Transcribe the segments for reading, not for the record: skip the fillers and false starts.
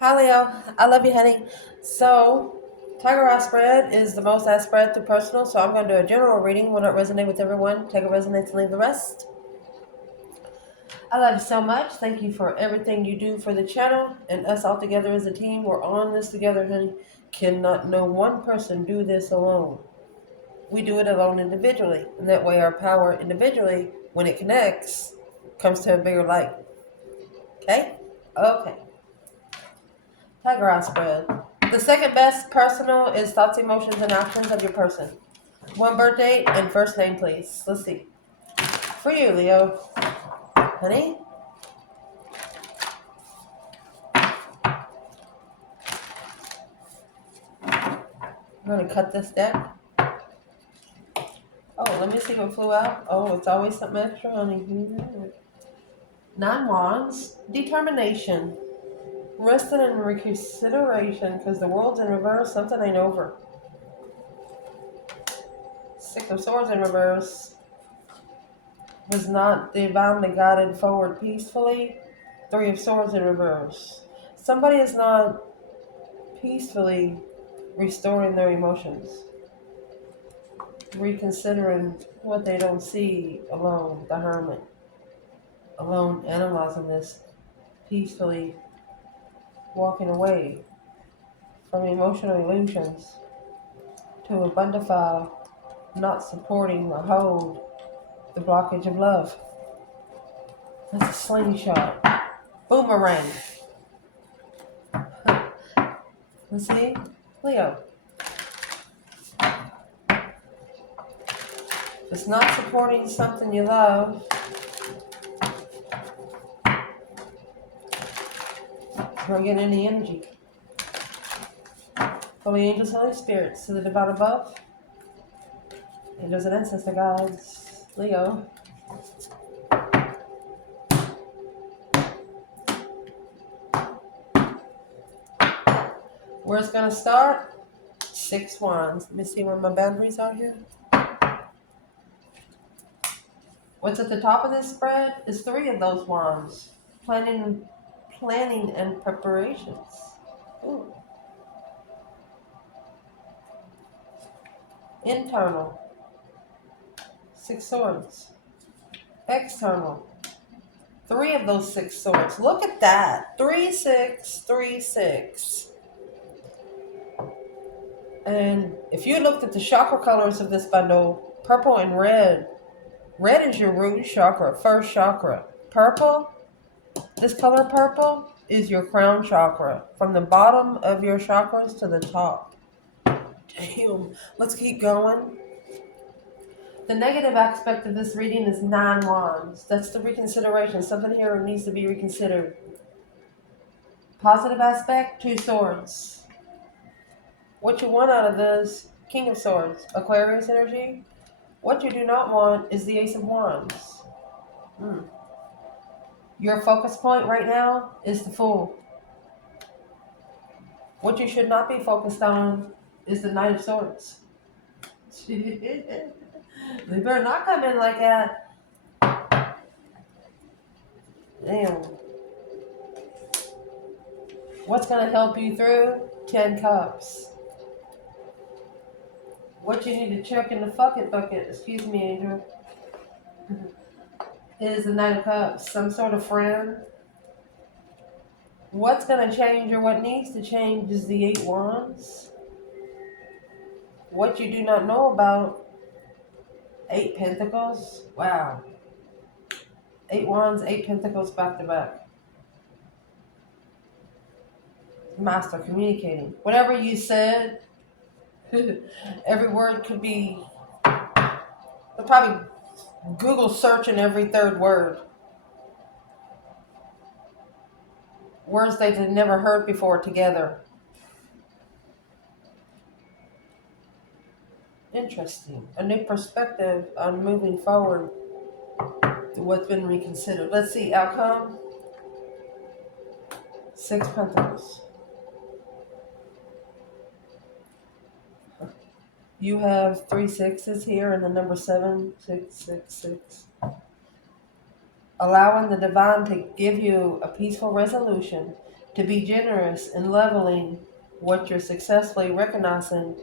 Hi Leo, I love you, honey. So, Tiger Eye spread is the most I spread through personal, so I'm going to do a general reading. Will not resonate with everyone. Take a resonance and leave the rest. I love you so much. Thank you for everything you do for the channel and us all together as a team. We're on this together, honey. Cannot no one person do this alone. We do it alone individually, and that way our power individually, when it connects, comes to a bigger light. Okay? Okay. Tiger Eye spread. The second best personal is thoughts, emotions, and actions of your person. One birth date and first name, please. Let's see. For you, Leo. Honey? I'm going to cut this deck. Oh, let me see what flew out. Oh, it's always something extra, honey. Nine Wands. Determination. Resting in reconsideration because the world's in reverse. Something ain't over. Six of Swords in reverse. Was not divinely guided forward peacefully. Three of Swords in reverse. Somebody is not peacefully restoring their emotions, reconsidering what they don't see alone, the hermit, alone analyzing this, peacefully walking away from emotional illusions to abundify, not supporting or hold the blockage of love. That's a slingshot. Boomerang. Let's see. Leo. If it's not supporting something you love, we're getting any energy. Holy angels, Holy spirits, to the divine above, angels and ancestor guides, Leo. Where it's going to start? Six wands. Let me see where my boundaries are here. What's at the top of this spread is three of those wands. Planning and preparations. Ooh. Internal. Six swords. External. Three of those six swords. Look at that. 3, 6, 3, 6. And if you looked at the chakra colors of this bundle, purple and red. Red is your root chakra, first chakra. Purple, this color purple, is your crown chakra. From the bottom of your chakras to the top. Damn. Let's keep going. The negative aspect of this reading is 9 wands. That's the reconsideration. Something here needs to be reconsidered. Positive aspect, 2 swords. What you want out of this, King of Swords, Aquarius energy. What you do not want is the Ace of Wands. Your focus point right now is the Fool. What you should not be focused on is the Knight of Swords. They better not come in like that. Damn. What's going to help you through? 10 Cups. What you need to check in the bucket, excuse me, Angel, is the Knight of Cups. Some sort of friend. What's going to change or what needs to change is the 8 Wands. What you do not know about, 8 Pentacles. Wow. 8 Wands, 8 Pentacles back to back. Master communicating. Whatever you said, every word could be, they'll probably Google searching every third word. Words they had never heard before together. Interesting. A new perspective on moving forward to what's been reconsidered. Let's see. Outcome. 6 Pentacles. You have 3 sixes here and the number 7. 6, 6, 6. Allowing the divine to give you a peaceful resolution to be generous and leveling what you're successfully recognizing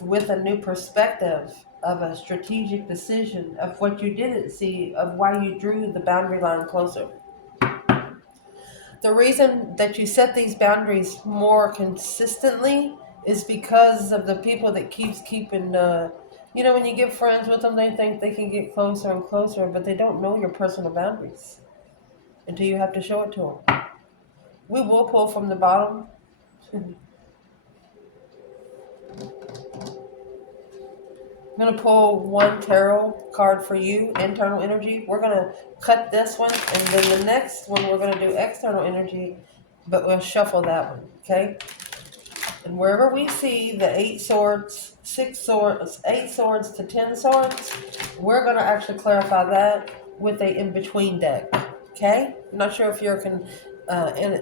with a new perspective of a strategic decision of what you didn't see, of why you drew the boundary line closer. The reason that you set these boundaries more consistently is because of the people that keeping when you get friends with them, they think they can get closer and closer, but they don't know your personal boundaries until you have to show it to them. We will pull from the bottom. I'm going to pull one tarot card for you, internal energy. We're going to cut this one, and then the next one we're going to do external energy, but we'll shuffle that one, okay? And wherever we see the 8 swords, 6 swords, 8 swords to 10 swords, we're going to actually clarify that with a in-between deck, okay? I'm not sure if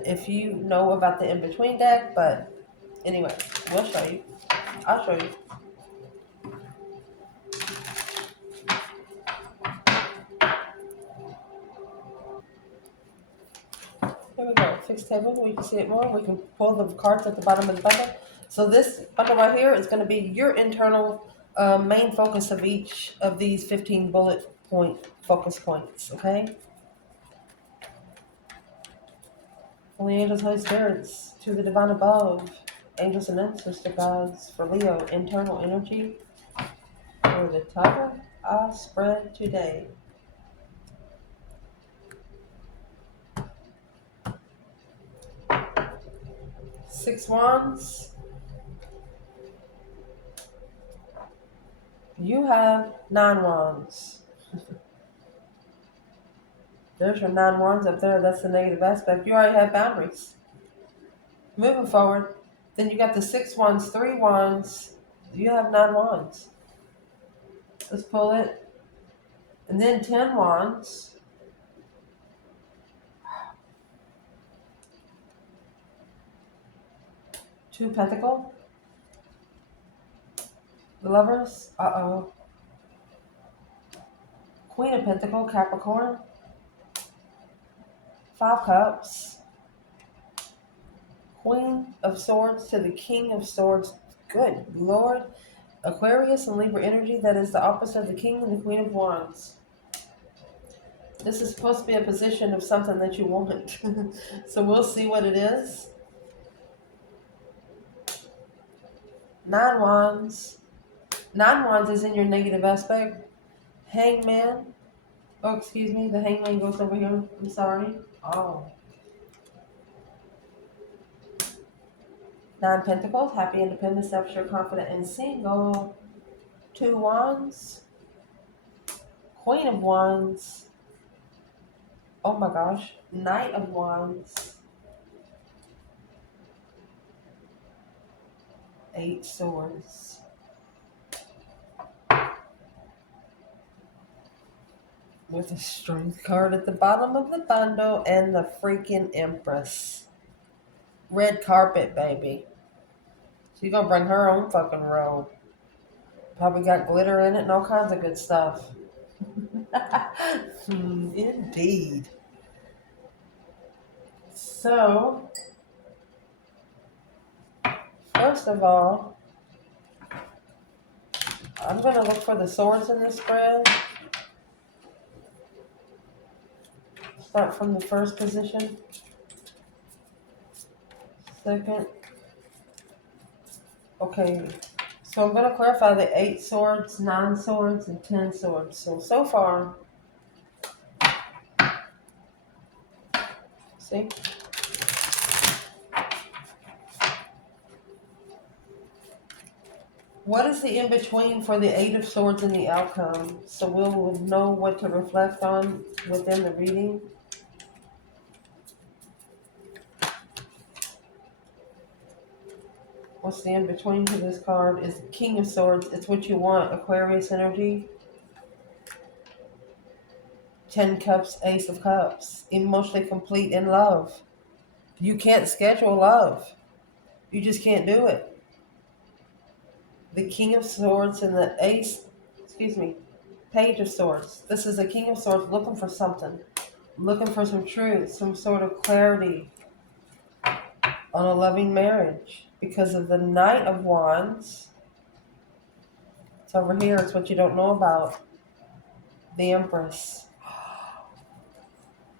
if you know about the in-between deck, but anyway, we'll show you. I'll show you. Here we go. Fixed table. We can see it more. We can pull the cards at the bottom of the bundle. So this bundle right here is going to be your internal main focus of each of these 15 bullet point focus points. Okay. Holy angels, Holy spirits, to the divine above, angels and ancestor gods for Leo, internal energy for the Chakra I spread today. Six wands. You have 9 wands. There's your 9 wands up there. That's the negative aspect. You already have boundaries. Moving forward, then you got the 6 wands, 3 wands. You have 9 wands. Let's pull it. And then 10 wands. Two pentacle. The lovers. Uh-oh. Queen of pentacle, Capricorn. 5 cups. Queen of swords to the king of swords. Good Lord. Aquarius and Libra energy. That is the opposite of the king and the queen of wands. This is supposed to be a position of something that you want. So we'll see what it is. 9 wands. 9 wands is in your negative aspect. Hangman. Oh, excuse me. The hangman goes over here. I'm sorry. Oh. 9 pentacles. Happy, independent, self-sure, confident, and single. 2 wands. Queen of wands. Oh my gosh. Knight of wands. 8 swords. With a strength card at the bottom of the bundle and the freaking Empress. Red carpet, baby. She's gonna bring her own fucking robe. Probably got glitter in it and all kinds of good stuff. Indeed. So, first of all, I'm going to look for the swords in this spread. Start from the first position. Second. Okay. So I'm going to clarify the 8 swords, 9 swords, and 10 swords. So far, see? What is the in-between for the 8 of swords and the outcome? So we'll know what to reflect on within the reading. What's the in-between to this card is King of Swords. It's what you want, Aquarius energy. 10 cups, Ace of Cups. Emotionally complete in love. You can't schedule love. You just can't do it. The King of Swords and the Page of Swords. This is a King of Swords looking for something. Looking for some truth, some sort of clarity. on a loving marriage because of the Knight of Wands. It's over here. It's what you don't know about. The Empress.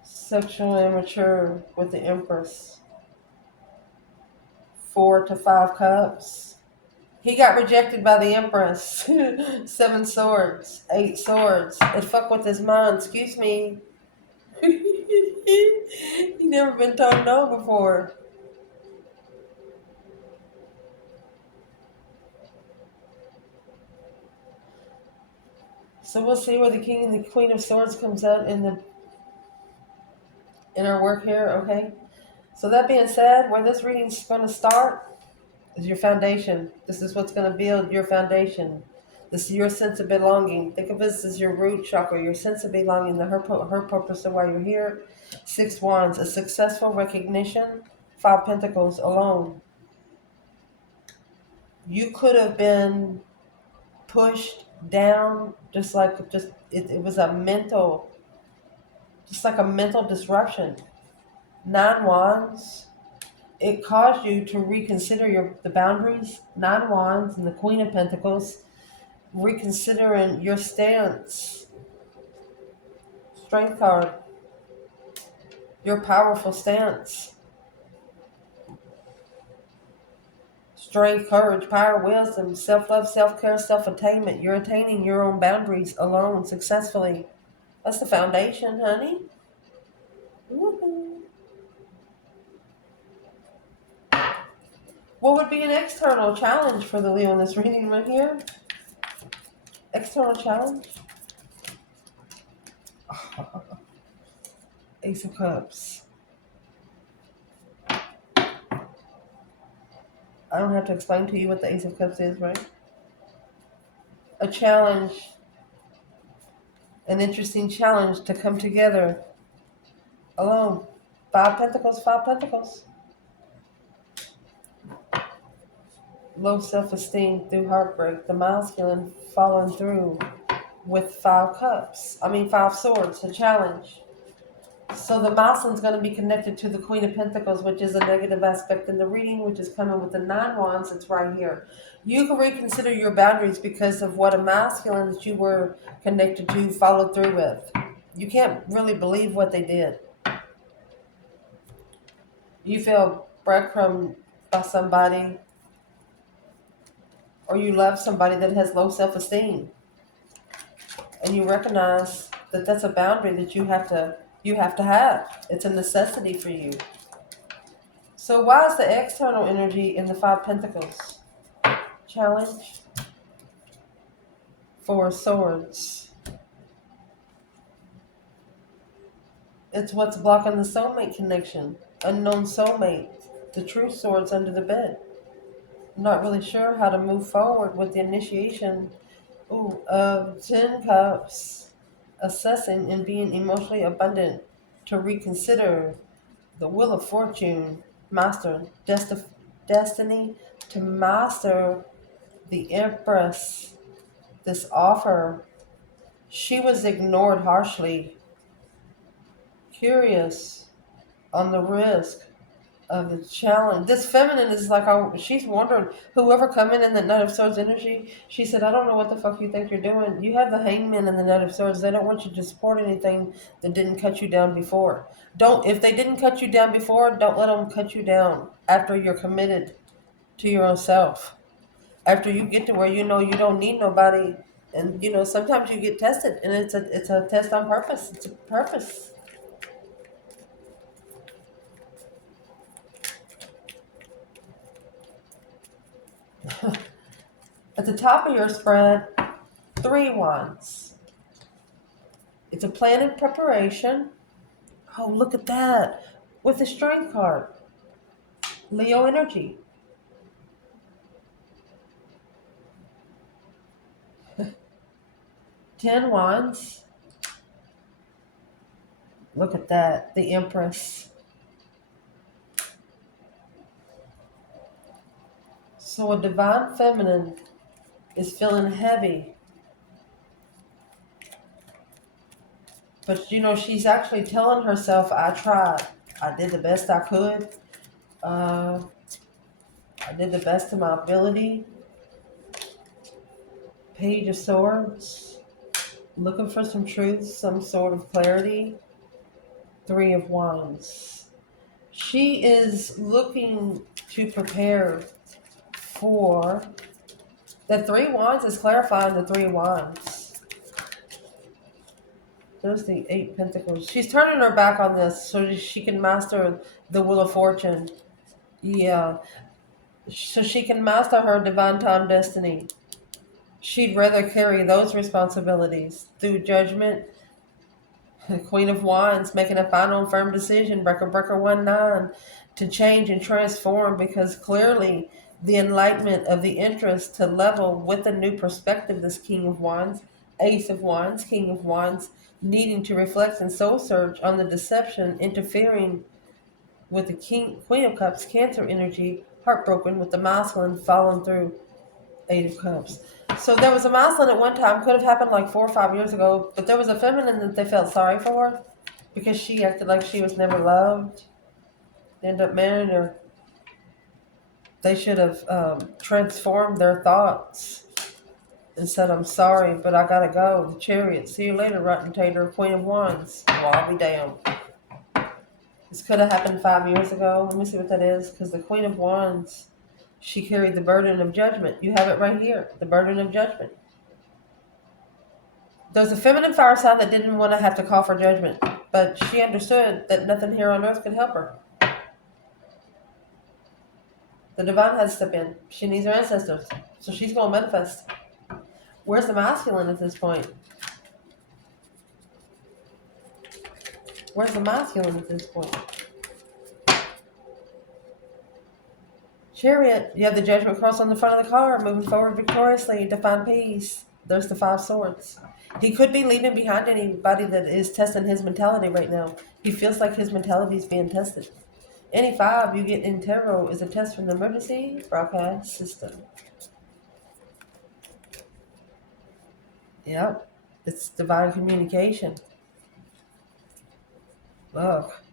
Sexually immature with the Empress. 4 to 5 cups. He got rejected by the Empress. 7 swords. 8 swords. It fucked with his mind. Excuse me. He never been told no before. So we'll see where the King and the Queen of Swords comes out in our work here, okay? So that being said, where this reading's going to start is your foundation. This is what's going to build your foundation. This is your sense of belonging. Think of this as your root chakra, your sense of belonging, her purpose of why you're here. 6 wands, a successful recognition. 5 pentacles alone. You could have been pushed down, it was a mental, just like a mental disruption. 9 wands, it caused you to reconsider the boundaries. 9 wands and the Queen of Pentacles, reconsidering your stance. Strength card, your powerful stance. Strength, courage, power, wisdom, self-love, self-care, self-attainment. You're attaining your own boundaries alone successfully. That's the foundation, honey. Woo-hoo. What would be an external challenge for the Leo in this reading right here? External challenge? Ace of Cups. I don't have to explain to you what the Ace of Cups is, right? A challenge. An interesting challenge to come together alone. 5 pentacles, 5 pentacles. Low self-esteem through heartbreak. The masculine following through with 5 cups. 5 swords. A challenge. So the masculine's going to be connected to the Queen of Pentacles, which is a negative aspect in the reading, which is coming with the 9 wands. It's right here. You can reconsider your boundaries because of what a masculine that you were connected to followed through with. You can't really believe what they did. You feel breadcrumbed by somebody, or you love somebody that has low self-esteem, and you recognize that that's a boundary that you have to have. It's a necessity for you. So why is the external energy in the 5 pentacles? Challenge. 4 swords. It's what's blocking the soulmate connection. Unknown soulmate. The true swords under the bed. I'm not really sure how to move forward with the initiation of 10 cups. Assessing and being emotionally abundant to reconsider the Wheel of Fortune. Master destiny to master the Empress. This offer. She was ignored harshly. Curious on the risk of the challenge. This feminine is like, she's wondering, whoever come in the Knight of Swords energy, she said, I don't know what the fuck you think you're doing. You have the Hangman and the Knight of Swords. They don't want you to support anything that didn't cut you down before. If they didn't cut you down before, don't let them cut you down after you're committed to your own self. After you get to where you know you don't need nobody, and sometimes you get tested, and it's a test on purpose. It's a purpose. At the top of your spread, 3 wands. It's a plan and preparation. Oh, look at that. With the strength card. Leo energy. 10 wands. Look at that. The Empress. So a divine feminine is feeling heavy. But she's actually telling herself, I tried. I did the best I could. I did the best of my ability. Page of Swords. Looking for some truth, some sort of clarity. Three of Wands. She is looking to prepare for... The Three Wands is clarifying the Three Wands. There's the Eight Pentacles. She's turning her back on this so she can master the Wheel of Fortune. Yeah. So she can master her divine time destiny. She'd rather carry those responsibilities through judgment. The Queen of Wands making a final and firm decision, breaker 1-9, to change and transform, because clearly the enlightenment of the interest to level with a new perspective, this King of Wands, Ace of Wands, King of Wands, needing to reflect and soul search on the deception, interfering with the Queen of Cups, Cancer energy, heartbroken with the masculine falling through, Eight of Cups. So there was a masculine at one time, could have happened like 4 or 5 years ago, but there was a feminine that they felt sorry for because she acted like she was never loved. They ended up marrying her. They should have transformed their thoughts and said, I'm sorry, but I gotta go. The Chariot, see you later, Rotten Tater, Queen of Wands. Well, I'll be damned. This could have happened 5 years ago. Let me see what that is, because the Queen of Wands, she carried the burden of judgment. You have it right here, the burden of judgment. There's a feminine fire sign that didn't want to have to call for judgment, but she understood that nothing here on earth could help her. The divine had to step in. She needs her ancestors, so she's going to manifest. Where's the masculine at this point? Where's the masculine at this point? Chariot, you have the Judgment cross on the front of the car, moving forward victoriously to find peace. There's the Five Swords. He could be leaving behind anybody that is testing his mentality right now. He feels like his mentality is being tested. Any 5 you get in tarot is a test from the emergency broadcast system. Yep, it's divine communication. Look,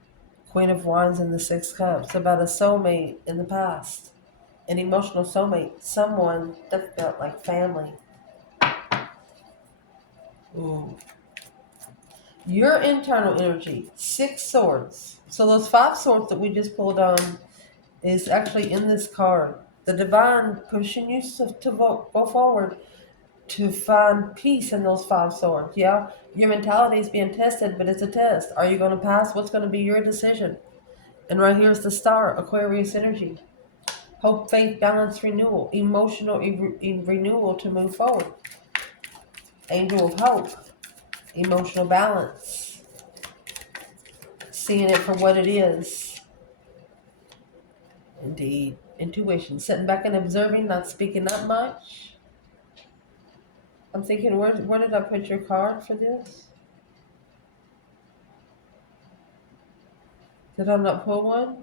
Queen of Wands and the Six Cups, about a soulmate in the past. An emotional soulmate, someone that felt like family. Ooh. Your internal energy, 6 swords. So those 5 swords that we just pulled on is actually in this card. The divine pushing you to go forward to find peace in those 5 swords. Yeah, your mentality is being tested, but it's a test. Are you going to pass? What's going to be your decision? And right here's the star, Aquarius energy. Hope, faith, balance, renewal, emotional renewal to move forward. Angel of hope, emotional balance, seeing it for what it is. Indeed, intuition, sitting back and observing, not speaking that much. I'm thinking, where did I put your card for this? Did I not pull one?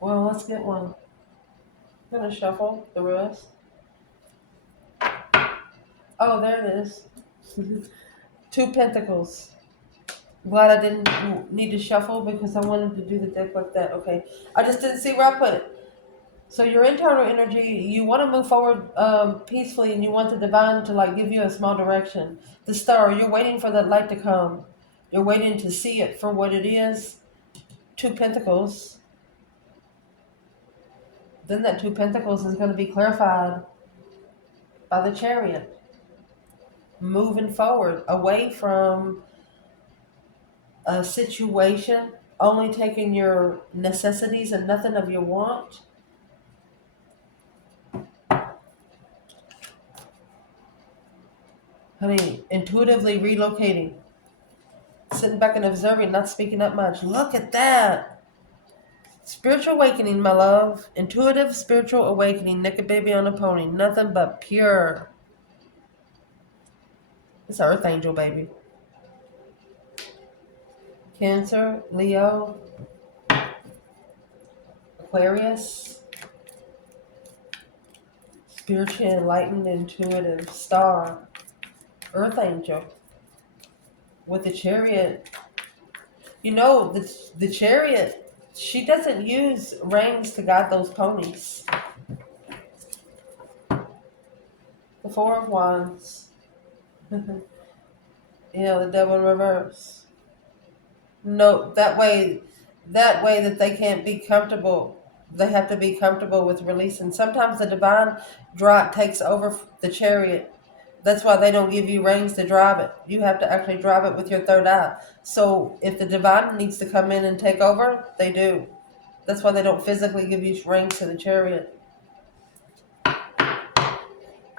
Well, let's get one. I'm going to shuffle the rest. Oh, there it is. 2 Pentacles. Glad I didn't need to shuffle because I wanted to do the deck like that. Okay. I just didn't see where I put it. So your internal energy, you want to move forward peacefully, and you want the divine to like give you a small direction. The star, you're waiting for that light to come. You're waiting to see it for what it is. 2 Pentacles. Then that 2 Pentacles is going to be clarified by the Chariot. Moving forward, away from a situation, only taking your necessities and nothing of your want. Honey, intuitively relocating. Sitting back and observing, not speaking up much. Look at that. Spiritual awakening, my love. Intuitive spiritual awakening. Naked baby on a pony. Nothing but pure. It's an earth angel, baby. Cancer, Leo, Aquarius. Spiritually enlightened, intuitive, star, earth angel. With the Chariot, You know, the Chariot, she doesn't use reins to guide those ponies. The Four of Wands. The Devil in reverse. No, that way that they can't be comfortable. They have to be comfortable with releasing. Sometimes the divine drive takes over the Chariot. That's why they don't give you reins to drive it. You have to actually drive it with your third eye. So if the divine needs to come in and take over, they do. That's why they don't physically give you reins to the Chariot.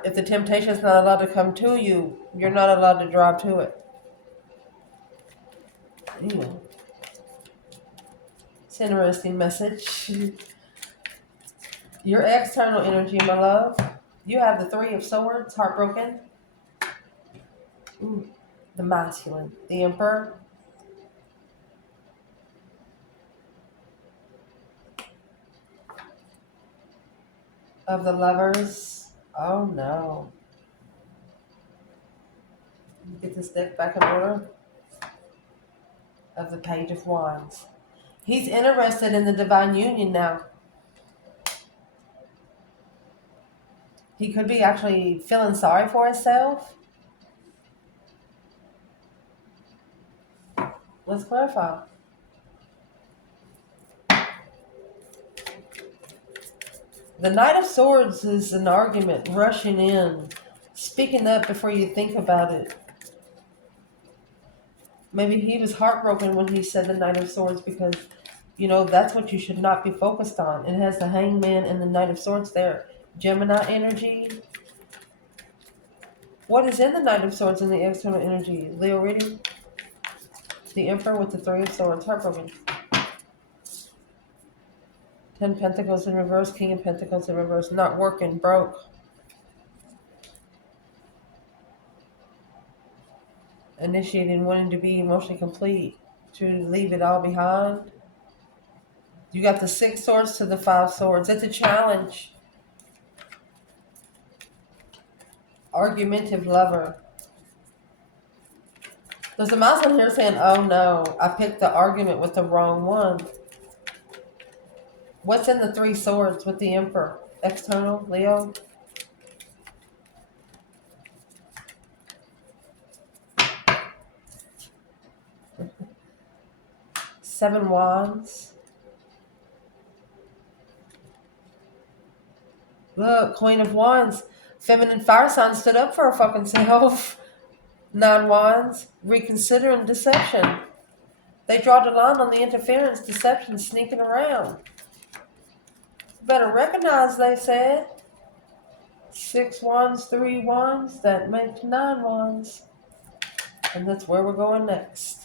If the temptation is not allowed to come to you, you're not allowed to drive to it. It's an interesting message. Your external energy, my love. You have the Three of Swords, heartbroken. The masculine. The Emperor. Of the Lovers. Oh no. Get this deck back in order. Of the Page of Wands. He's interested in the divine union now. He could be actually feeling sorry for himself. Let's clarify. The Knight of Swords is an argument, rushing in, speaking up before you think about it. Maybe he was heartbroken when he said the Knight of Swords because, that's what you should not be focused on. It has the Hangman and the Knight of Swords there. Gemini energy. What is in the Knight of Swords in the external energy? Leo reading. The Emperor with the Three of Swords, heartbroken. 10 Pentacles in reverse, King of Pentacles in reverse, not working, broke. Initiating, wanting to be emotionally complete, to leave it all behind. You got the 6 swords to the 5 swords. It's a challenge. Argumentative lover. There's a mouse in here saying, oh no, I picked the argument with the wrong one. What's in the 3 swords with the Emperor? External, Leo. Seven Wands. Look, Queen of Wands. Feminine fire sign stood up for her fucking self. 9 Wands. Reconsidering deception. They draw the line on the interference, deception, sneaking around. Better recognize, they said. 6 Wands, 3 Wands. That makes 9 Wands. And that's where we're going next.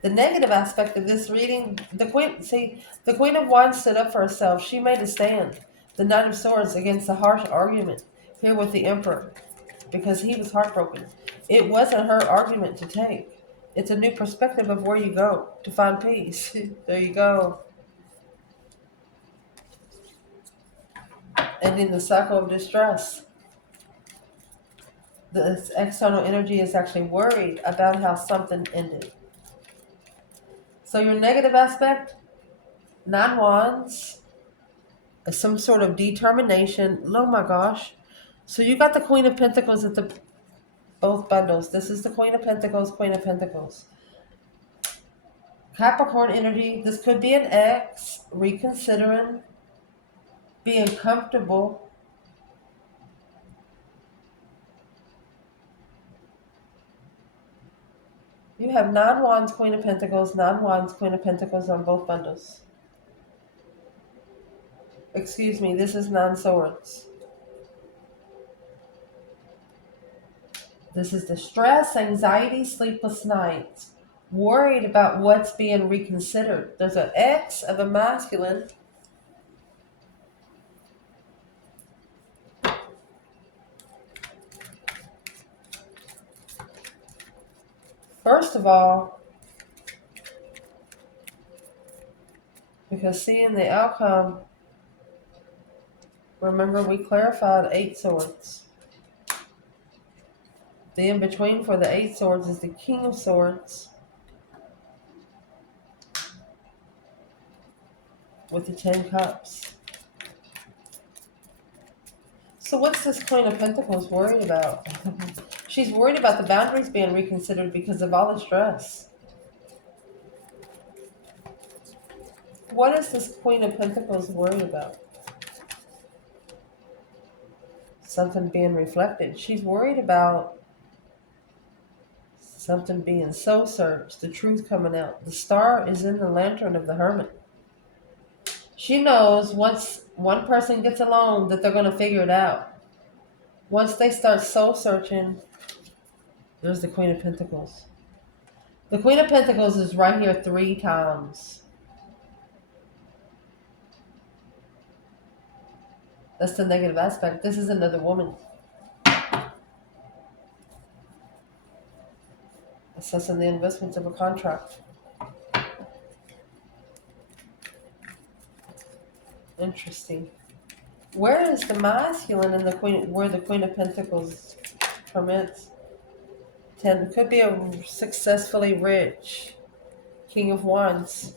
The negative aspect of this reading, the Queen of Wands stood up for herself. She made a stand. The Knight of Swords against the harsh argument here with the Emperor, because he was heartbroken. It wasn't her argument to take. It's a new perspective of where you go to find peace. There you go. Ending the cycle of distress. This external energy is actually worried about how something ended. So your negative aspect, 9 Wands, some sort of determination. Oh my gosh. So you got the Queen of Pentacles at both bundles. This is the Queen of Pentacles, Queen of Pentacles. Capricorn energy. This could be an ex, reconsidering, being comfortable. You have 9 Wands, Queen of Pentacles, 9 Wands, Queen of Pentacles on both bundles. Excuse me, this is 9 Swords. This is the stress, anxiety, sleepless nights. Worried about what's being reconsidered. There's an X of a masculine. First of all, because seeing the outcome, remember we clarified 8 Swords. The in-between for the 8 Swords is the King of Swords. with the 10 cups. So what's this Queen of Pentacles worried about? She's worried about the boundaries being reconsidered because of all the stress. What is this Queen of Pentacles worried about? Something being reflected. She's worried about something being soul searched, the truth coming out. The star is in the lantern of the hermit. She knows once one person gets alone that they're going to figure it out. Once they start soul searching, there's the Queen of Pentacles. The Queen of Pentacles is right here 3 times. That's the negative aspect. This is another woman. Assessing the investments of a contract. Interesting. Where is the masculine in the Queen? Where the Queen of Pentacles permits? 10 could be a successfully rich King of Wands.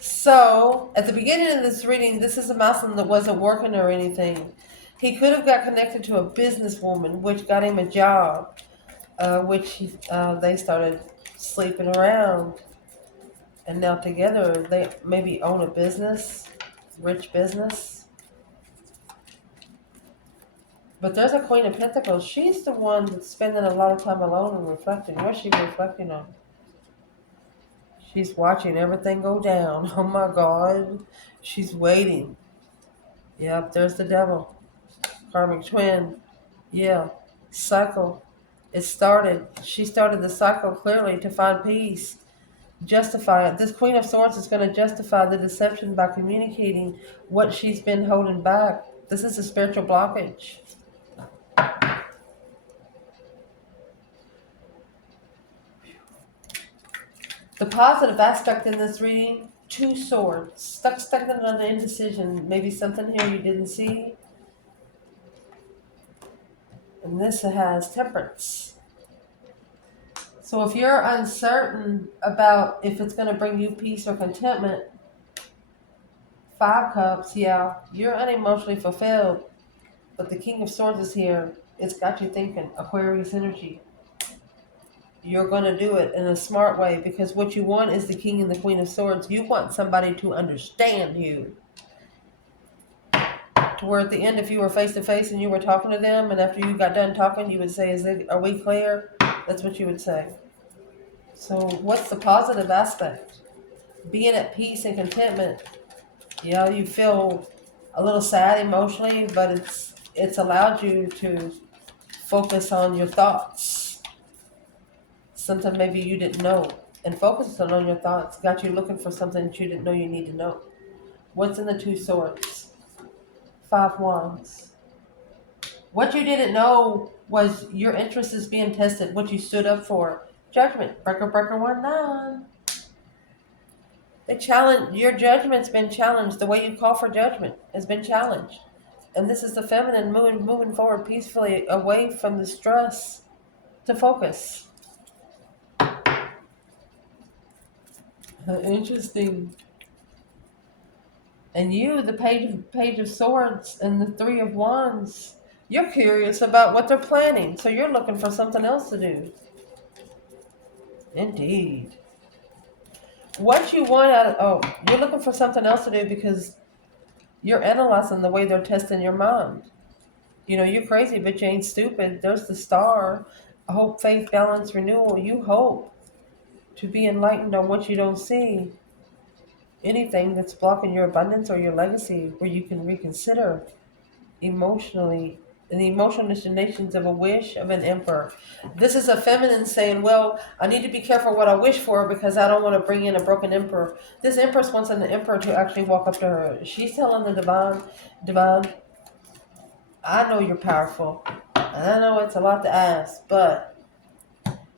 So at the beginning of this reading, this is a masculine that wasn't working or anything. He could have got connected to a businesswoman, which got him a job, they started sleeping around. And now together, they maybe own a business, rich business. But there's a Queen of Pentacles. She's the one that's spending a lot of time alone and reflecting. What's she reflecting on? She's watching everything go down. Oh my God. She's waiting. Yep, there's the devil. Karmic twin. Yeah. Cycle. It started. She started the cycle clearly to find peace. Justify it. This Queen of Swords is going to justify the deception by communicating what she's been holding back. This is a spiritual blockage. The positive aspect in this reading, 2 swords. Stuck in an indecision. Maybe something here you didn't see. And this has temperance. So if you're uncertain about if it's going to bring you peace or contentment, 5 cups, yeah, you're unemotionally fulfilled. But the King of Swords is here. It's got you thinking. Aquarius energy. You're going to do it in a smart way because what you want is the King and the Queen of Swords. You want somebody to understand you. To where at the end, if you were face to face and you were talking to them, and after you got done talking, you would say, are we clear? That's what you would say. So what's the positive aspect? Being at peace and contentment. Yeah, you feel a little sad emotionally, but it's allowed you to focus on your thoughts. Something maybe you didn't know. And focusing on your thoughts got you looking for something that you didn't know you need to know. What's in the 2 swords? 5 wands. What you didn't know was your interest is being tested. What you stood up for. Judgment. Breaker 1-9. Your judgment's been challenged. The way you call for judgment has been challenged. And this is the feminine moving forward peacefully away from the stress to focus. Interesting. And you, the page of swords and the 3 of wands, you're curious about what they're planning. So you're looking for something else to do. Indeed. What you want you're looking for something else to do because you're analyzing the way they're testing your mind. You know, you're crazy, but you ain't stupid. There's the star. Hope, faith, balance, renewal. You hope to be enlightened on what you don't see. Anything that's blocking your abundance or your legacy where you can reconsider emotionally and the emotional destinations of a wish of an emperor. This is a feminine saying, well, I need to be careful what I wish for because I don't want to bring in a broken emperor. This empress wants an emperor to actually walk up to her. She's telling the divine, I know you're powerful. And I know it's a lot to ask, but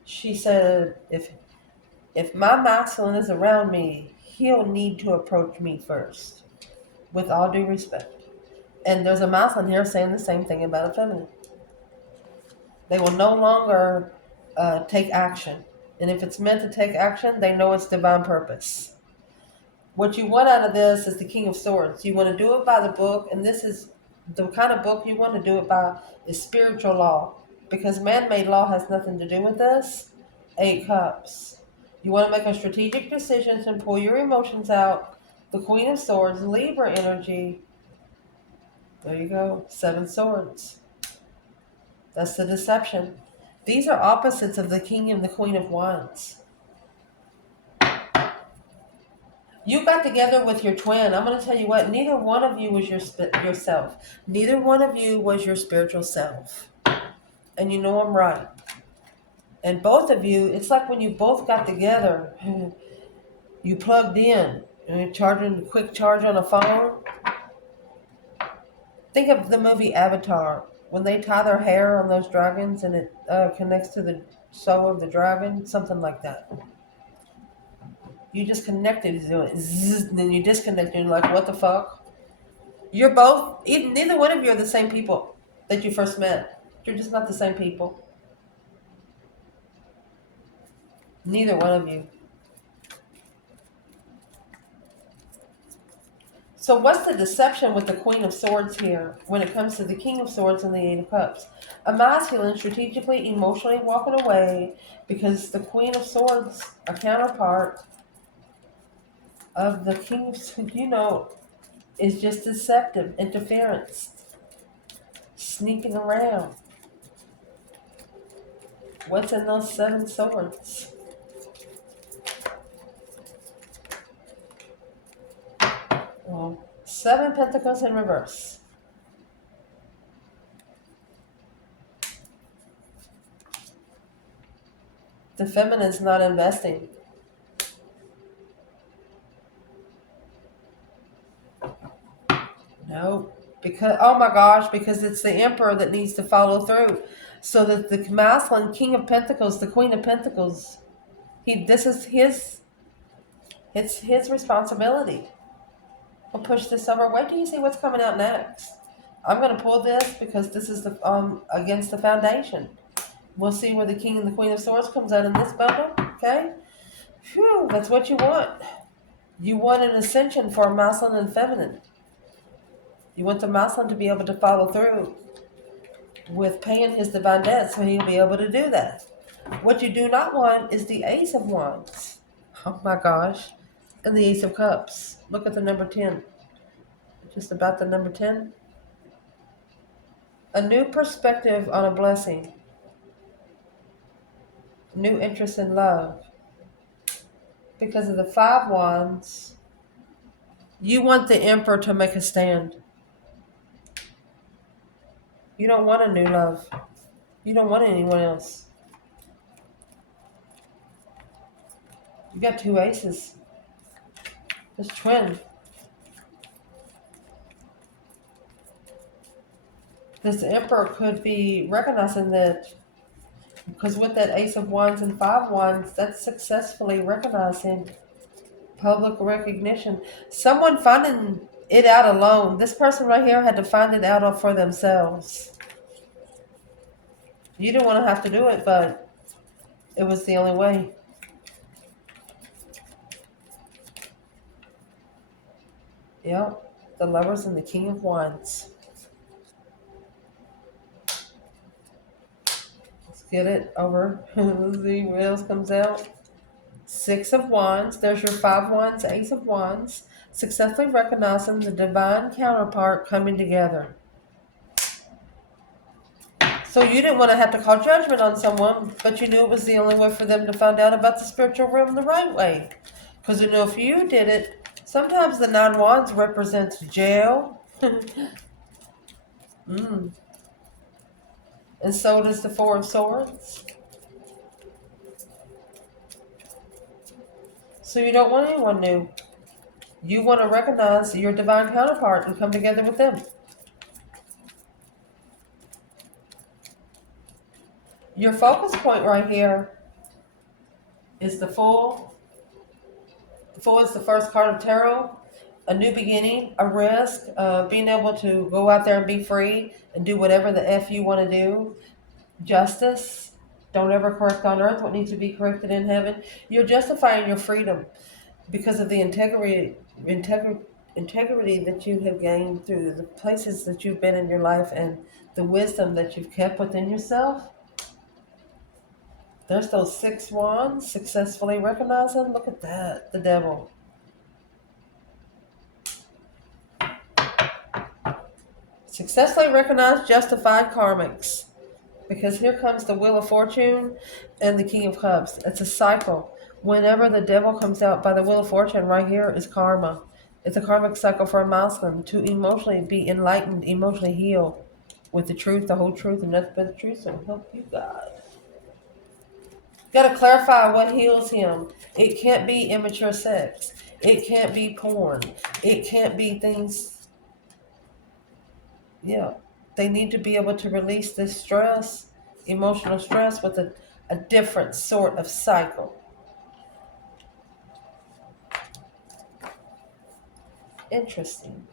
she said, if my masculine is around me, he'll need to approach me first, with all due respect. And there's a masculine here saying the same thing about a feminine. They will no longer take action. And if it's meant to take action, they know it's divine purpose. What you want out of this is the King of Swords. You want to do it by the book, and this is the kind of book you want to do it by is spiritual law, because man-made law has nothing to do with this. 8 Cups. You want to make a strategic decision and pull your emotions out. The Queen of Swords, Libra energy. There you go. 7 Swords. That's the deception. These are opposites of the King and the Queen of Wands. You got together with your twin. I'm going to tell you what, neither one of you was yourself. Neither one of you was your spiritual self. And you know I'm right. And both of you, it's like when you both got together, you plugged in and you're charging a quick charge on a phone. Think of the movie Avatar. When they tie their hair on those dragons and it connects to the soul of the dragon, something like that. You just connected to it, and then you disconnected, and you're like, what the fuck? You're both, neither one of you are the same people that you first met. You're just not the same people. Neither one of you. So what's the deception with the Queen of Swords here when it comes to the King of Swords and the 8 of Cups? A masculine strategically, emotionally walking away because the Queen of Swords, a counterpart of the King of Swords, is just deceptive, interference, sneaking around. What's in those 7 Swords? Well, 7 Pentacles in reverse. The feminine's not investing. No, because, oh my gosh, because it's the Emperor that needs to follow through. So that the masculine King of Pentacles, the Queen of Pentacles, it's his responsibility. I'll push this over. Wait till you see what's coming out next. I'm going to pull this because this is the against the foundation. We'll see where the King and the Queen of Swords comes out in this bundle. Okay? Phew, that's what you want. You want an ascension for a masculine and feminine. You want the masculine to be able to follow through with paying his divine debt, so he'll be able to do that. What you do not want is the Ace of Wands. Oh my gosh. And the Ace of Cups. Look at the number 10. Just about the number 10. A new perspective on a blessing. New interest in love. Because of the 5 Wands, you want the Emperor to make a stand. You don't want a new love. You don't want anyone else. You got 2 aces. This twin. This Emperor could be recognizing that, because with that Ace of Wands and 5 Wands, that's successfully recognizing public recognition. Someone finding it out alone. This person right here had to find it out for themselves. You didn't want to have to do it, but it was the only way. Yep, the Lovers and the King of Wands. Let's get it over. Let's see what else comes out. 6 of Wands. There's your 5 Wands, Ace of Wands. Successfully recognizing the divine counterpart coming together. So you didn't want to have to call judgment on someone, but you knew it was the only way for them to find out about the spiritual realm the right way. Because you know if you did it, sometimes the 9 Wands represents jail. And so does the 4 of Swords. So you don't want anyone new. You want to recognize your divine counterpart and come together with them. Your focus point right here is the Fool. The Fool is the first card of tarot. A new beginning, a risk, being able to go out there and be free and do whatever the F you want to do. Justice. Don't ever correct on earth what needs to be corrected in heaven. You're justifying your freedom. because of the integrity that you have gained through the places that you've been in your life and the wisdom that you've kept within yourself. There's those 6 wands successfully recognizing. Look at that, the devil. Successfully recognized justified karmics. Because here comes the Wheel of Fortune and the King of Cups. It's a cycle. Whenever the devil comes out by the Wheel of Fortune, right here is karma. It's a karmic cycle for a masculine to emotionally be enlightened, emotionally heal with the truth, the whole truth, and nothing but the truth. So help you God. Got to clarify what heals him. It can't be immature sex. It can't be porn. It can't be things. Yeah. They need to be able to release this stress, emotional stress, with a different sort of cycle. Interesting.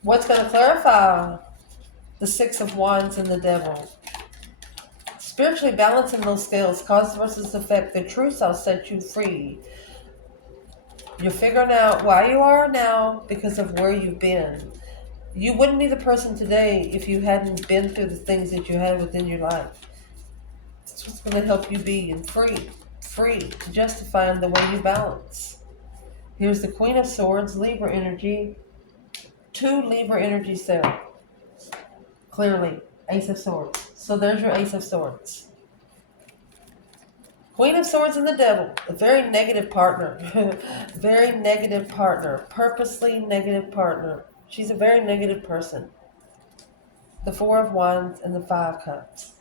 What's going to clarify the 6 of Wands and the Devil? Spiritually balancing those scales, cause versus effect. The truth shall set you free. You're figuring out why you are now because of where you've been. You wouldn't be the person today if you hadn't been through the things that you had within your life. It's what's going to help you be and free, justifying the way you balance. Here's the Queen of Swords, Libra energy, 2 Libra energy cell. Clearly, Ace of Swords. So there's your Ace of Swords. Queen of Swords and the Devil, a very negative partner. Very negative partner. Purposely negative partner. She's a very negative person. The 4 of Wands and the 5 Cups.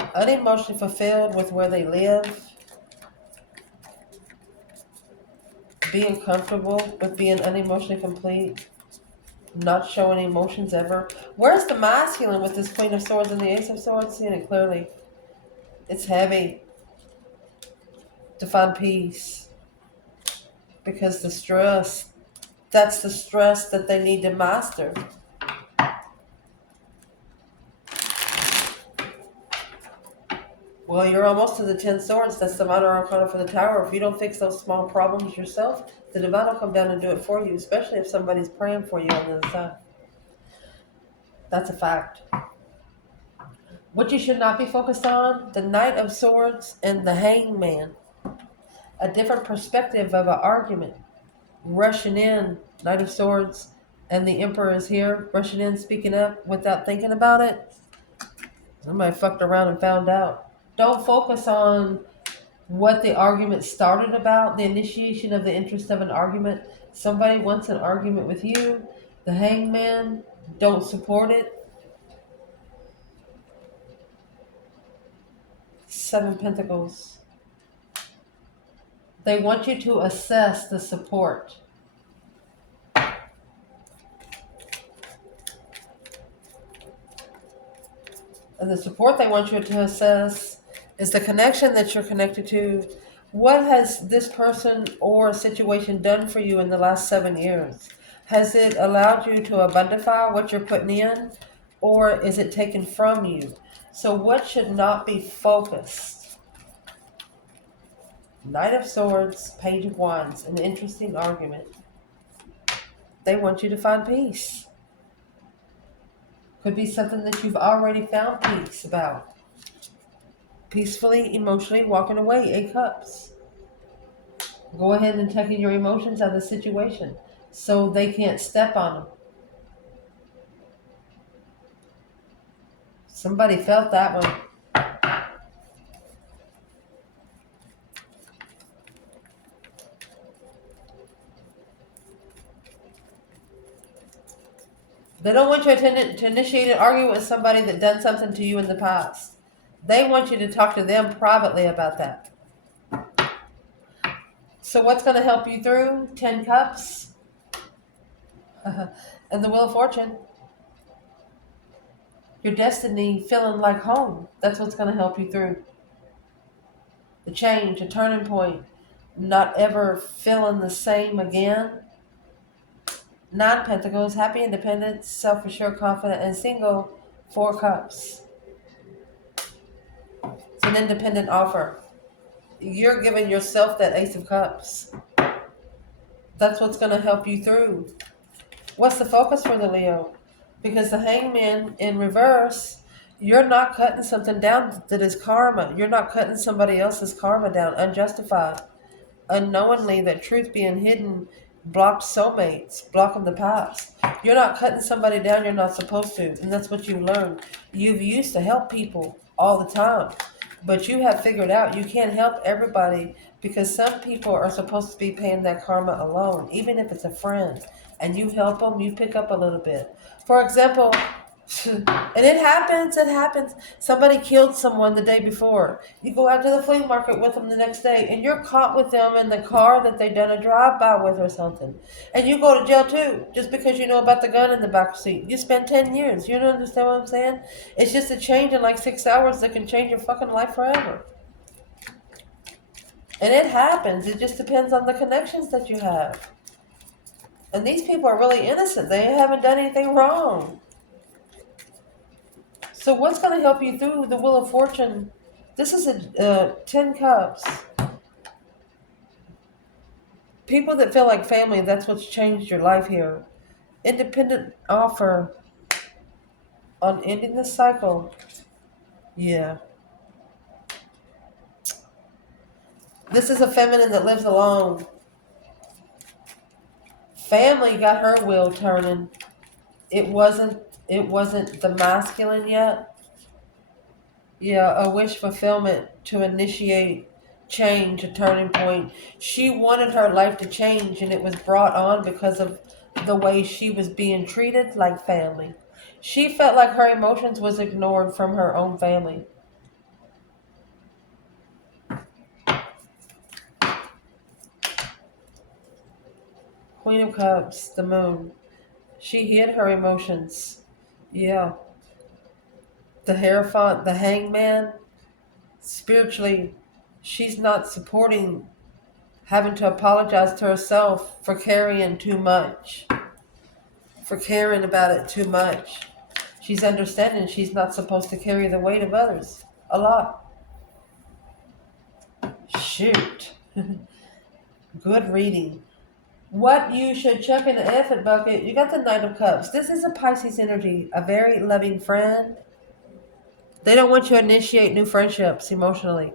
Unemotionally fulfilled with where they live. Being comfortable with being unemotionally complete. Not showing emotions ever. Where's the masculine with this Queen of Swords and the Ace of Swords? Seeing it clearly. It's heavy to find peace. Because the stress, that's the stress that they need to master. Well, you're almost to the 10 swords. That's the minor arcana for the Tower. If you don't fix those small problems yourself, the divine will come down and do it for you, especially if somebody's praying for you on the other side. That's a fact. What you should not be focused on, the Knight of Swords and the Hangman. A different perspective of an argument. Rushing in, Knight of Swords, and the Emperor is here, rushing in, speaking up without thinking about it. Somebody fucked around and found out. Don't focus on what the argument started about, the initiation of the interest of an argument. Somebody wants an argument with you. The Hangman, don't support it. 7 Pentacles. They want you to assess the support. And the support they want you to assess is the connection that you're connected to. What has this person or situation done for you in the last 7 years? Has it allowed you to abundify what you're putting in, or is it taken from you? So what should not be focused? Knight of Swords, Page of Wands, an interesting argument. They want you to find peace. Could be something that you've already found peace about. Peacefully, emotionally walking away. 8 Cups. Go ahead and taking your emotions out of the situation so they can't step on them. Somebody felt that one. They don't want you to initiate an argument with somebody that done something to you in the past. They want you to talk to them privately about that. So what's going to help you through? 10 Cups. And the Wheel of Fortune. Your destiny feeling like home. That's what's going to help you through. The change, a turning point. Not ever feeling the same again. 9 Pentacles, happy, independent, self-assured, confident, and single. 4 Cups. an independent offer. You're giving yourself that Ace of Cups. That's what's going to help you through. What's the focus for the Leo? Because the Hangman in reverse, you're not cutting something down that is karma. You're not cutting somebody else's karma down unjustified. Unknowingly, that truth being hidden blocked soulmates, blocking the past. You're not cutting somebody down you're not supposed to, and that's what you learned. You've used to help people all the time, but you have figured out you can't help everybody because some people are supposed to be paying that karma alone, even if it's a friend, and you help them, you pick up a little bit. For example, and it happens. Somebody killed someone the day before. You go out to the flea market with them the next day, and you're caught with them in the car that they done a drive-by with or something. And you go to jail too, just because you know about the gun in the back seat. You spend 10 years. You don't understand what I'm saying? It's just a change in like 6 hours that can change your fucking life forever. And it happens. It just depends on the connections that you have. And these people are really innocent. They haven't done anything wrong. So what's going to help you through the Wheel of Fortune? This is a 10 cups. People that feel like family, that's what's changed your life here. Independent offer on ending the cycle. Yeah. This is a feminine that lives alone. Family got her wheel turning. It wasn't the masculine yet. Yeah, a wish fulfillment to initiate change, a turning point. She wanted her life to change, and it was brought on because of the way she was being treated like family. She felt like her emotions was ignored from her own family. Queen of Cups, the moon. She hid her emotions. Yeah. The Hierophant, the Hangman, spiritually, she's not supporting having to apologize to herself for carrying too much, for caring about it too much. She's understanding she's not supposed to carry the weight of others a lot. Shoot. Good reading. What you should chuck in the effort bucket, you got the Knight of Cups. This is a Pisces energy, a very loving friend. They don't want you to initiate new friendships emotionally.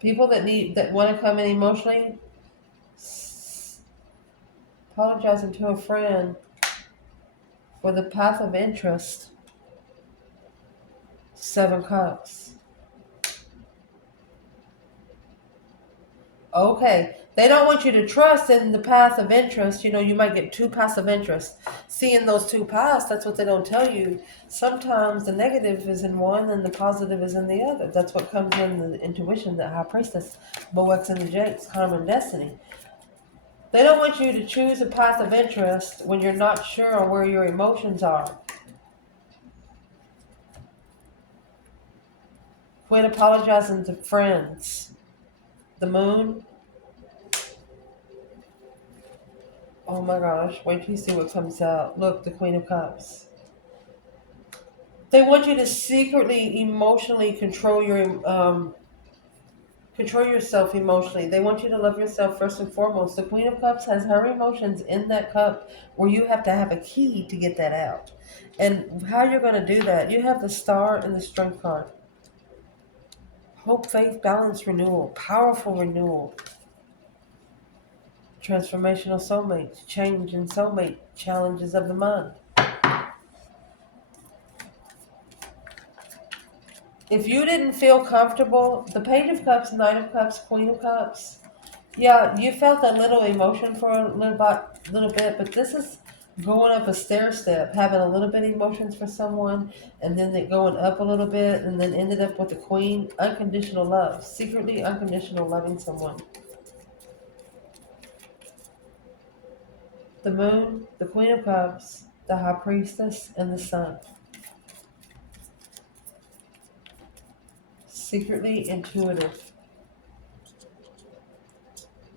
People that want to come in emotionally, apologizing to a friend for the path of interest. 7 Cups. Okay. They don't want you to trust in the path of interest. You know, you might get 2 paths of interest. Seeing those 2 paths, that's what they don't tell you. Sometimes the negative is in one and the positive is in the other. That's what comes in the intuition, the High Priestess, Boex and the Jakes, Karma and Destiny. They don't want you to choose a path of interest when you're not sure on where your emotions are. Quit apologizing to friends. The moon. Oh my gosh, wait till you see what comes out. Look, the Queen of Cups. They want you to secretly, emotionally control yourself emotionally. They want you to love yourself first and foremost. The Queen of Cups has her emotions in that cup where you have to have a key to get that out. And how you're going to do that, you have the Star and the Strength card. Hope, faith, balance, renewal. Powerful renewal. Transformational soulmates. Change in soulmate. Challenges of the mind. If you didn't feel comfortable, the Page of Cups, Knight of Cups, Queen of Cups, yeah, you felt a little emotion for a little bit, but this is going up a stair step, having a little bit of emotions for someone, and then it going up a little bit, and then ended up with the Queen. Unconditional love, secretly unconditional loving someone. The Moon, the Queen of Cups, the High Priestess, and the Sun. Secretly intuitive.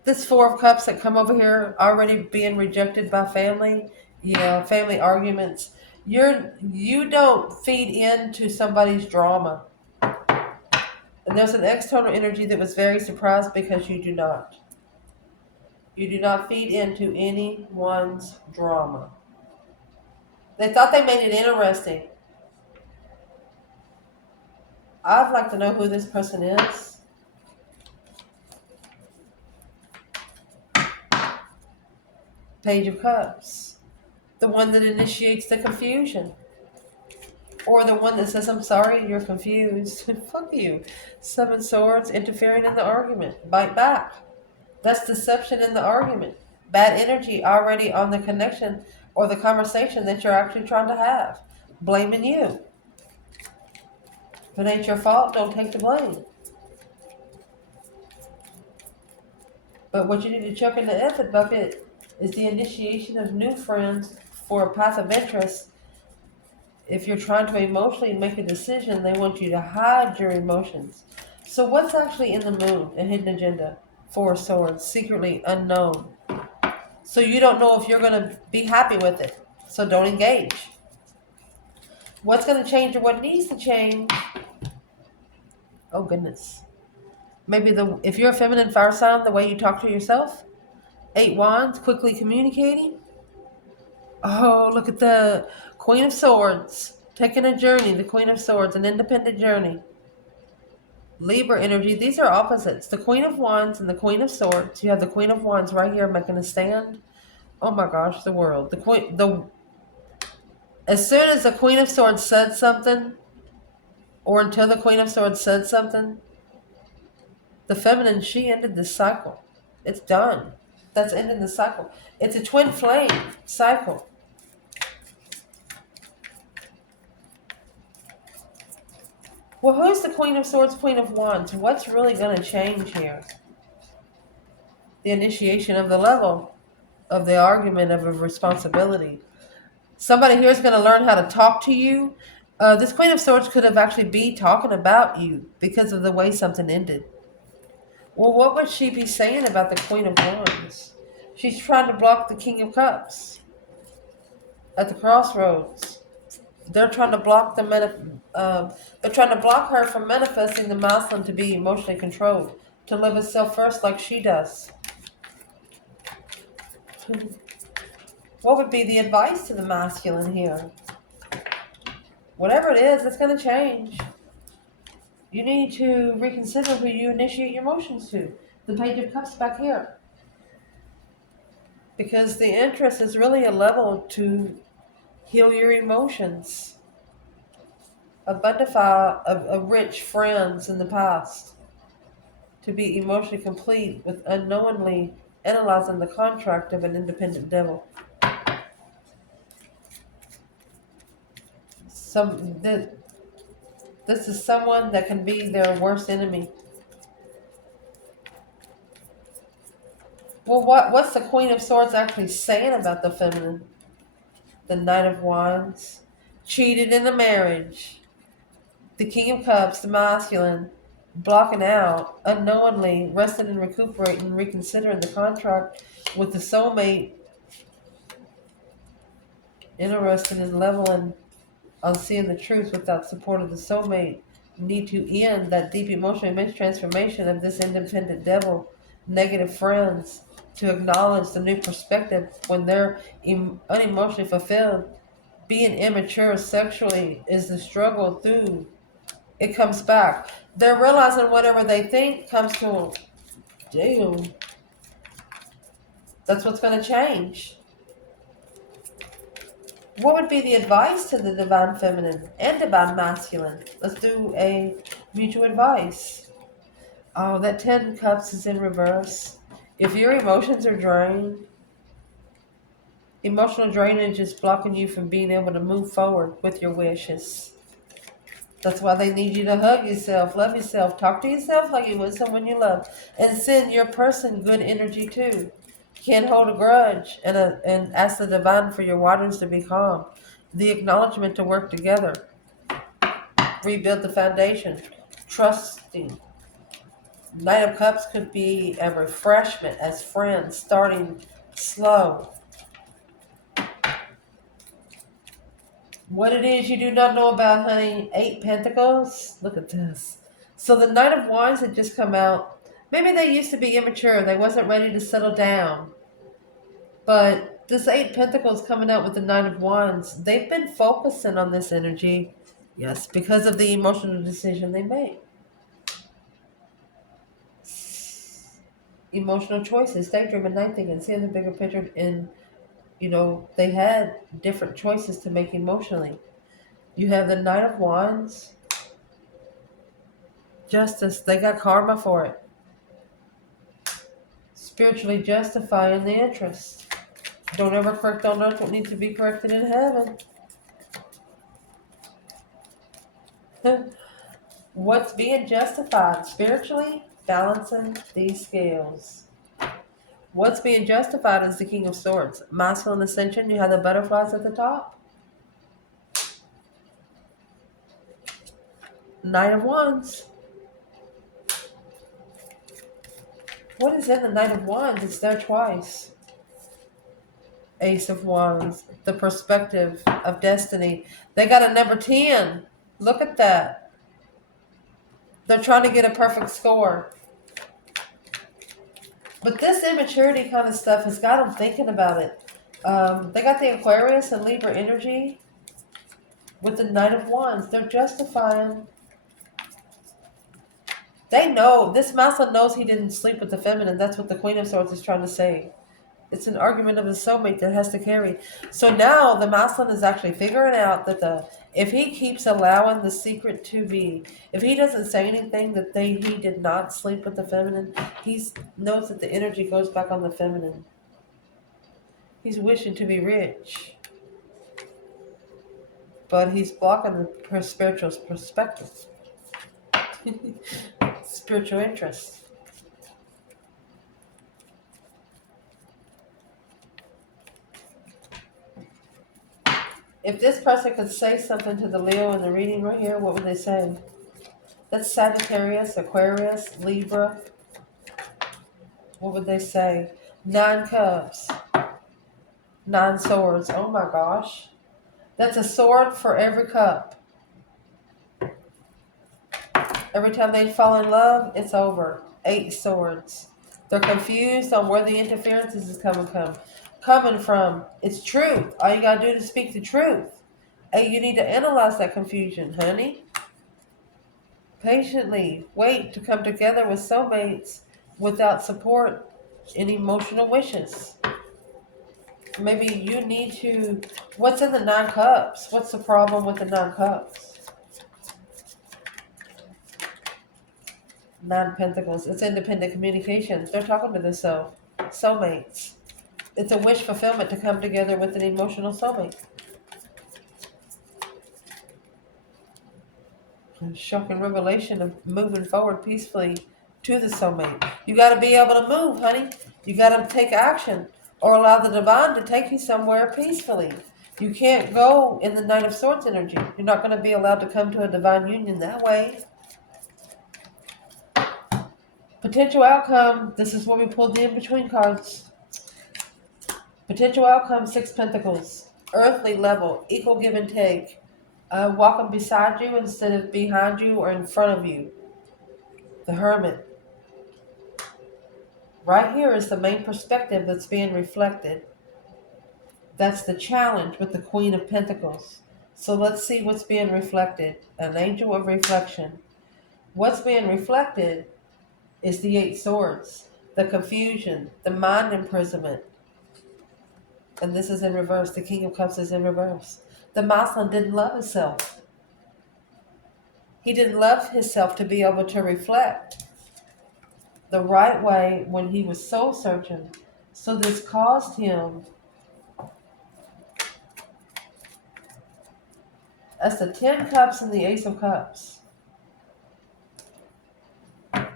This 4 of Cups that come over here already being rejected by family. Yeah, family arguments. You don't feed into somebody's drama. And there's an external energy that was very surprised because you do not. You do not feed into anyone's drama. They thought they made it interesting. I'd like to know who this person is. Page of Cups. The one that initiates the confusion. Or the one that says, I'm sorry, you're confused. Fuck you. Seven Swords, interfering in the argument. Bite back. That's deception in the argument. Bad energy already on the connection or the conversation that you're actually trying to have. Blaming you. If it ain't your fault, don't take the blame. But what you need to chuck in the effort bucket is the initiation of new friends for a path of interest. If you're trying to emotionally make a decision, they want you to hide your emotions. So what's actually in the moon? A hidden agenda. Four of Swords, secretly unknown. So you don't know if you're going to be happy with it. So don't engage. What's going to change or what needs to change? Oh, goodness. Maybe if you're a feminine fire sign, the way you talk to yourself. 8 Wands, quickly communicating. Oh, look at the Queen of Swords. Taking a journey, the Queen of Swords, an independent journey. Libra energy, these are opposites. The Queen of Wands and the Queen of Swords. You have the Queen of Wands right here making a stand. Oh my gosh, the world. As soon as the Queen of Swords said something, or until the Queen of Swords said something, the feminine, she ended this cycle. It's done. That's ending the cycle. It's a twin flame cycle. Well, who's the Queen of Swords, Queen of Wands? What's really going to change here? The initiation of the level of the argument of a responsibility. Somebody here is going to learn how to talk to you. This Queen of Swords could have actually be talking about you because of the way something ended. Well, what would she be saying about the Queen of Wands? She's trying to block the King of Cups at the crossroads. They're trying to block they're trying to block her from manifesting the masculine to be emotionally controlled, to live herself first like she does. What would be the advice to the masculine here? Whatever it is, it's going to change. You need to reconsider who you initiate your emotions to. The Page of Cups back here. Because the interest is really a level to heal your emotions. Identify a rich friends in the past. To be emotionally complete with unknowingly analyzing the contract of an independent devil. This is someone that can be their worst enemy. Well, what's the Queen of Swords actually saying about the feminine? The Knight of Wands. Cheated in the marriage. The King of Cups, the masculine. Blocking out, unknowingly, resting and recuperating, reconsidering the contract with the soulmate. Interested in leveling on seeing the truth without support of the soulmate. Need to end that deep emotional image transformation of this independent devil. Negative friends. To acknowledge the new perspective when they're unemotionally fulfilled. Being immature sexually is the struggle through. It comes back. They're realizing whatever they think comes to them. Damn. That's what's going to change. What would be the advice to the divine feminine and divine masculine? Let's do a mutual advice. Oh, that 10 cups is in reverse. If your emotions are drained, emotional drainage is blocking you from being able to move forward with your wishes. That's why they need you to hug yourself, love yourself, talk to yourself like you would someone you love, and send your person good energy too. Can't hold a grudge and ask the divine for your waters to be calm. The acknowledgement to work together. Rebuild the foundation. Trusting. Knight of Cups could be a refreshment as friends, starting slow. What it is you do not know about, honey, 8 Pentacles. Look at this. So the Knight of Wands had just come out. Maybe they used to be immature. They wasn't ready to settle down. But this 8 Pentacles coming out with the Knight of Wands, they've been focusing on this energy. Yes, because of the emotional decision they made. Emotional choices, daydreaming, night thinking, seeing the bigger picture, and they had different choices to make emotionally. You have the Knight of Wands, justice. They got karma for it. Spiritually justifying the interest. Don't ever correct on earth what needs to be corrected in heaven. What's being justified? Spiritually balancing these scales. What's being justified is the King of Swords. Masculine ascension, you have the butterflies at the top. Knight of Wands. What is in the Knight of Wands? It's there twice. Ace of Wands. The perspective of destiny. They got a number 10. Look at that. They're trying to get a perfect score. But this immaturity kind of stuff has got them thinking about it. They got the Aquarius and Libra energy with the Knight of Wands. They're justifying. They know. This masculine knows he didn't sleep with the feminine. That's what the Queen of Swords is trying to say. It's an argument of a soulmate that has to carry. So now the masculine is actually figuring out that if he keeps allowing the secret to be, if he doesn't say anything that he did not sleep with the feminine, he knows that the energy goes back on the feminine. He's wishing to be rich, but he's blocking the spiritual perspective, spiritual interest. If this person could say something to the Leo in the reading right here, what would they say? That's Sagittarius, Aquarius, Libra. What would they say? 9 Cups. 9 Swords. Oh my gosh. That's a sword for every cup. Every time they fall in love, it's over. 8 Swords. They're confused on where the interferences is coming from. It's truth. All you gotta do is speak the truth. Hey, you need to analyze that confusion, honey. Patiently wait to come together with soulmates without support and emotional wishes. Maybe you need to. What's in the 9 Cups? What's the problem with the 9 Cups? 9 Pentacles. It's independent communication. They're talking to the soulmates. It's a wish fulfillment to come together with an emotional soulmate. Shocking revelation of moving forward peacefully to the soulmate. You got to be able to move, honey. You got to take action or allow the divine to take you somewhere peacefully. You can't go in the Knight of Swords energy. You're not going to be allowed to come to a divine union that way. Potential outcome. This is where we pulled the in-between cards. Potential outcome, 6 Pentacles. Earthly level, equal give and take. Walking beside you instead of behind you or in front of you. The Hermit. Right here is the main perspective that's being reflected. That's the challenge with the Queen of Pentacles. So let's see what's being reflected. An angel of reflection. What's being reflected is the 8 Swords. The confusion. The mind imprisonment. And this is in reverse. The King of Cups is in reverse. The masculine didn't love himself. He didn't love himself to be able to reflect the right way when he was soul searching. So this caused him. That's the 10 Cups and the Ace of Cups.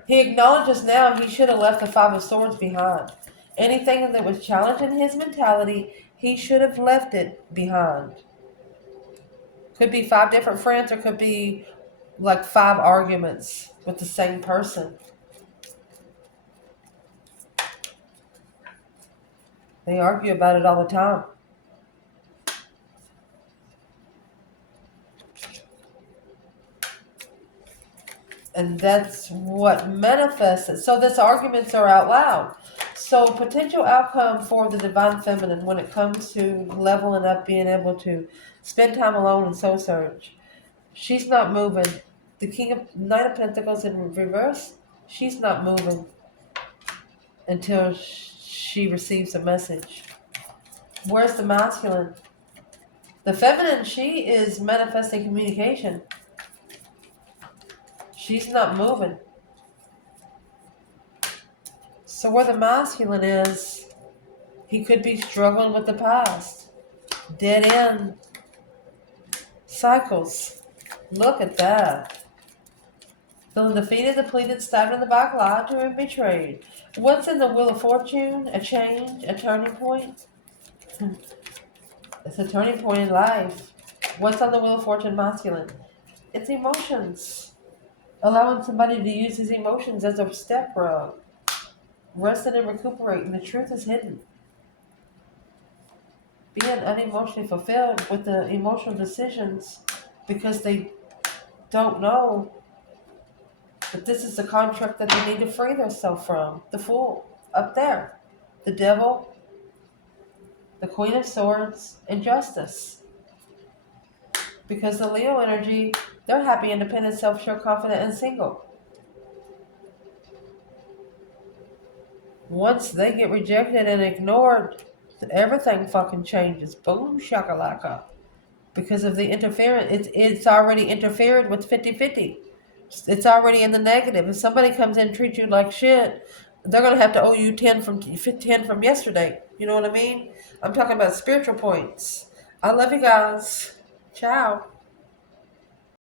He acknowledges now he should have left the 5 of Swords behind. Anything that was challenging his mentality, he should have left it behind. Could be 5 different friends or could be like 5 arguments with the same person. They argue about it all the time. And that's what manifests it. So this arguments are out loud. So potential outcome for the divine feminine when it comes to leveling up, being able to spend time alone and soul search. She's not moving. The King of Knight of Pentacles in reverse, she's not moving until she receives a message. Where's the masculine? The feminine, she is manifesting communication. She's not moving. So where the masculine is, he could be struggling with the past. Dead end cycles. Look at that. Feeling defeated, depleted, stabbed in the back, lied to, and betrayed. What's in the Wheel of Fortune? A change? A turning point? It's a turning point in life. What's on the Wheel of Fortune masculine? It's emotions. Allowing somebody to use his emotions as a step rug. Resting and recuperating. The truth is hidden. Being unemotionally fulfilled with the emotional decisions because they don't know that this is the contract that they need to free themselves from. The Fool, up there. The Devil, the Queen of Swords, and Justice. Because the Leo energy, they're happy, independent, self-sure, confident, and single. Once they get rejected and ignored, everything fucking changes. Boom, shakalaka. Because of the interference, it's already interfered with 50-50. It's already in the negative. If somebody comes in and treats you like shit, they're going to have to owe you 10 from yesterday. You know what I mean? I'm talking about spiritual points. I love you guys. Ciao.